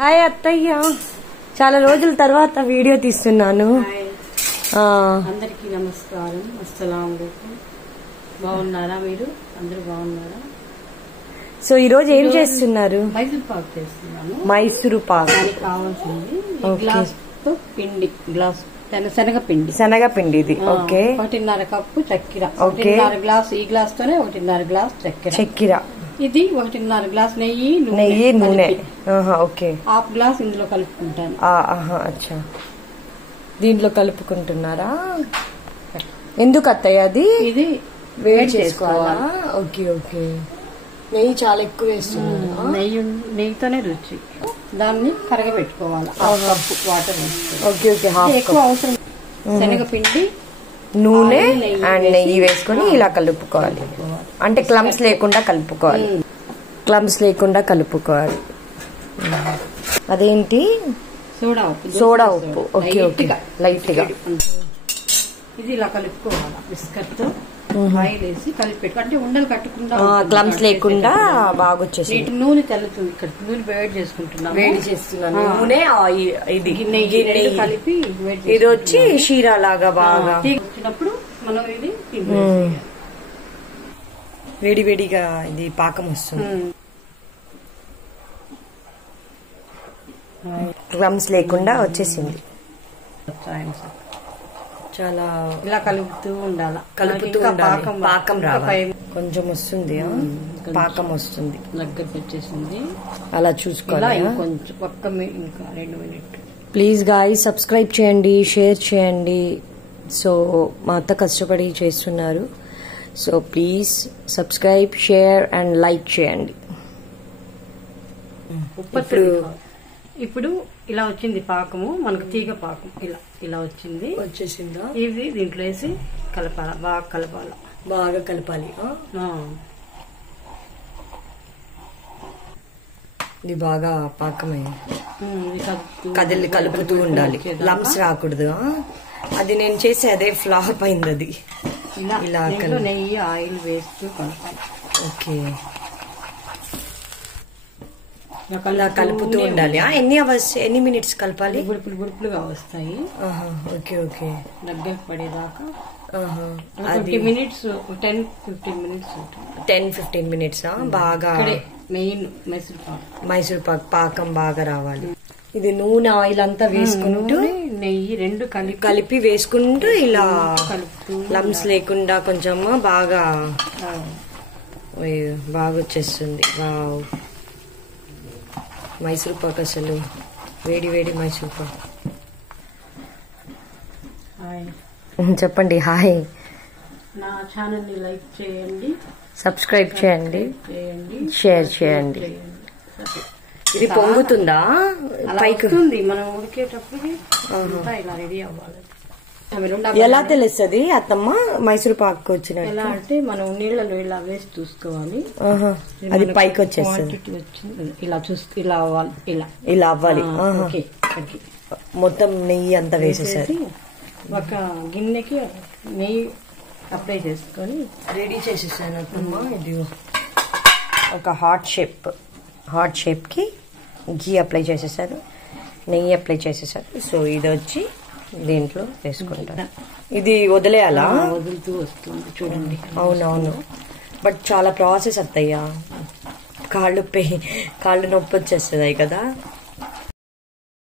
Hi అత్తయ్య, చాలా రోజుల తర్వాత వీడియో తీస్తున్నాను. అందరికీ నమస్కారం. అస్సలాము అలైకుం. బాగున్నారా? మీరు అందరూ బాగున్నారా? సో ఈ రోజు ఏం చేస్తున్నారు? మైసూర్ పాక్ చేస్తున్నాను. మైసూరు పాక్ దానికి కావాల్సింది గ్లాస్ తో పిండి, గ్లాస్ శనగపిండి. శనగపిండి ఇది. ఓకే. 1.5 కప్పు చక్కెర. 1.5 గ్లాస్, ఈ గ్లాస్ తోనే 1.5 గ్లాస్ చక్కెర. ఇది 1.5 గ్లాస్ నెయ్యి, నూనె. ఓకే. హాఫ్ గ్లాస్ ఇందులో కలుపుకుంటాను. అచ్చా, దీంట్లో కలుపుకుంటున్నారా? ఎందుకు అత్తయ్య అది? ఇది వేడి చేసుకోవాలా? Okay okay. నెయ్యి చాలా ఎక్కువ వేస్తున్నా. నెయ్యితోనే రుచి. దాన్ని కరగబెట్టుకోవాలి. హాఫ్ కప్పు వాటర్ వేసుకోవాలి. Okay okay. ఎక్కువ అవసరం. శనగపిండి, నూనె అండ్ నెయ్యి వేసుకొని ఇలా కలుపుకోవాలి. అంటే క్లమ్స్ లేకుండా కలుపుకోవాలి. అదేంటి? సోడా ఉప్పు. Okay okay. లైట్ గా ఇది ఇలా కలుపుకోవాలి. బిస్కెట్ తో ఆయిల్ వేసి కలిపి అంటే ఉండలు కట్టకుండా, క్లమ్స్ లేకుండా బాగా వచ్చేసి. నూనె తెల్లుతుంది. ఇక్కడ నూనె వేడి చేస్తున్నాను. నూనె, ఆయిల్, ఇది నెయ్యి కలిపి ఇది వచ్చి షీరా లాగా బాగా వచ్చినప్పుడు మనం ఇది వేడి వేడిగా ఇది పాకం వస్తుంది. క్లమ్స్ లేకుండా వచ్చేసింది. చాలా ఇలా కలుపుతూ ఉండాలి. పాకం రావాలి. కొంచెం వస్తుంది, పాకం వస్తుంది. దగ్గరకు వచ్చేసింది. అలా చూసుకోవాలి. కొంచెం ఒక్క ఇంకా 2 మినిట్లు. ప్లీజ్ గాయ్స్, సబ్స్క్రైబ్ చేయండి, షేర్ చేయండి. సో మా అత్త కష్టపడి చేస్తున్నారు. So please subscribe, share and like చేయండి. ఇప్పుడు ఇలా వచ్చింది పాకము. మనకు తీగ పాకం ఇలా వచ్చేసిందా? ఇది దీంట్లో వేసి కలపాలి. బాగా కలపాలి. ఇది బాగా పాకమే. కలుపుతూ ఉండాలి. లమ్స్ రాకూడదు. అది నేను చేసే అదే ఫ్లాప్ అయింది. అది ఇలా నెయ్యి, ఆయిల్ వేస్తూ కలపాలి. ఓకే. ఇలా కలుపుతూ ఉండాలి. ఎన్ని మినిట్స్ కలపాలి? బుడుపులుగా వస్తాయి. Okay okay. దగ్గరకు పడేదాకా 10-15 మినిట్స్ 10-15 మినిట్స్ బాగా. మెయిన్ మైసూర్ పాక్ పాకం బాగా రావాలి. ఇది నూనె, ఆయిల్ అంతా వేసుకుంటూ, నెయ్యి 2 కలిపి వేసుకుంటూ ఇలా లమ్స్ లేకుండా కొంచెం బాగా వచ్చేస్తుంది. వావ్, మైసూర్ పాక్ అసలు వేడి వేడి మైసూర్ పాక్. చెప్పండి హాయ్. నా ఛానల్ ని లైక్ చేయండి, సబ్స్క్రైబ్ చేయండి, షేర్ చేయండి. ఇది పొంగుతుందా? పైకి మనం ఉడికేటప్పుడు ఇలా రెడీ అవ్వాలి. ఎలా తెలుస్తుంది అత్తమ్మ మైసూర్ పాక్ వచ్చిన? ఎలా అంటే మనం నీళ్ళలో ఇలా వేసి చూసుకోవాలి. అది పైకి వచ్చేస్తుంది. ఇలా అవ్వాలి. మొత్తం నెయ్యి అంతా వేసేసారి ఒక గిన్నెకి నెయ్యి అప్లై చేసుకొని రెడీ చేసేసాను అత్తమ్మ. ఇది ఒక హార్ట్ షేప్ కి ఘీ అప్లై చేసేసారు, నెయ్యి అప్లై చేసేసారు. సో ఇది వచ్చి దీంట్లో వేసుకుంటారు. ఇది వదిలేయాలా? వదులుతూ వస్తుంది చూడండి. అవునవును, బట్ చాలా ప్రాసెస్ అత్తయ్యా. కాళ్ళు నొప్పి వచ్చేస్తుంది కదా.